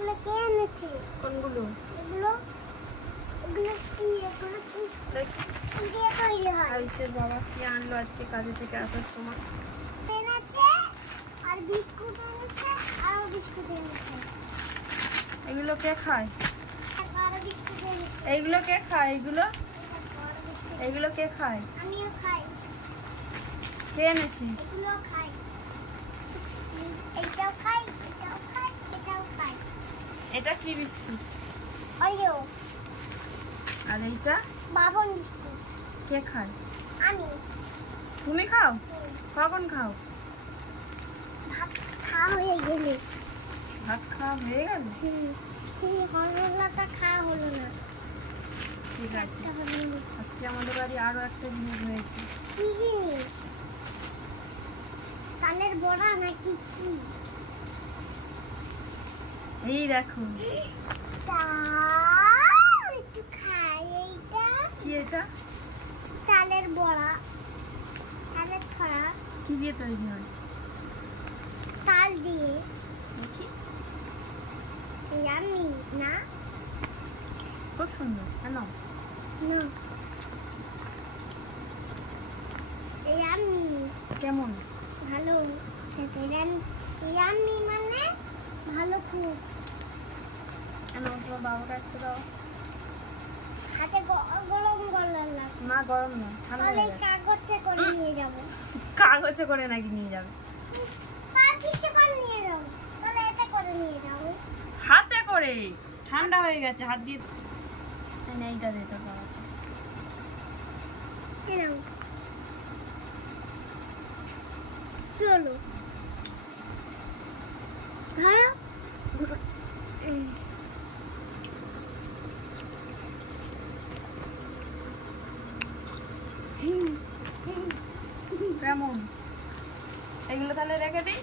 এগুলো কে এনেছে? কোনগুলো? এগুলো এগুলো কি? এগুলো কি? কি দিয়ে তৈরি হয়? আয়ুষের বাবা কি আনলো আজকে কাজে থেকে আসার সময়? এনেছে আর বিস্কুট এনেছে আর বিস্কুট এনেছে। এগুলো কে খায়? আর বিস্কুট এনেছে। এইগুলো কে খায়? এগুলো কে খায়? আমিও খাই। কে এনেছে? এগুলো খাই। এটাও খাই, এটাও খাই, এটাও খাই। এটা কি বিস্কুট? ওরিও। আর এইটা? বাবন বিস্কুট। কে খায়? আমি। তুমি খাও? কখন খাও? ভাত খাওয়া হয়ে গেলে। ভাত খাওয়া হয়ে গেল? হলুদটা খাওয়া হলো না। ঠিক আছে। আজকে আমাদের বাড়ি আরো একটা জিনিস হয়েছে। কি জিনিস? তালের বড়া নাকি কি? এই দেখো। একটু খাই এইটা। কি এটা? তালের বড়া, তালের ছড়া। কি দিয়ে তৈরি হয়? তাল দিয়ে। দেখি। ইয়াম্মি না? খুব সুন্দর। কেন? না। ইয়াম্মি। কেমন? ভালো খেতে। ইয়াম্মি মানে ভালো খুব। কেন তোমার বাবাকে একটা দাও। হাতে গরম গরম লাগে। মা গরম না, ঠান্ডা তাহলে হয়ে যাবে। কাগজে করে নিয়ে যাব। কাগজে করে নাকি নিয়ে যাবে? আর কিসে করে নিয়ে যাব? তাহলে এটা করে নিয়ে যাব। হাতে করে। ঠান্ডা হয়ে গেছে, হাত দিয়ে। না, এইটা দে তোর বাবাকে। কেন? কি হলো? ধরো। কেমন? এগুলো তাহলে রেখে দিই।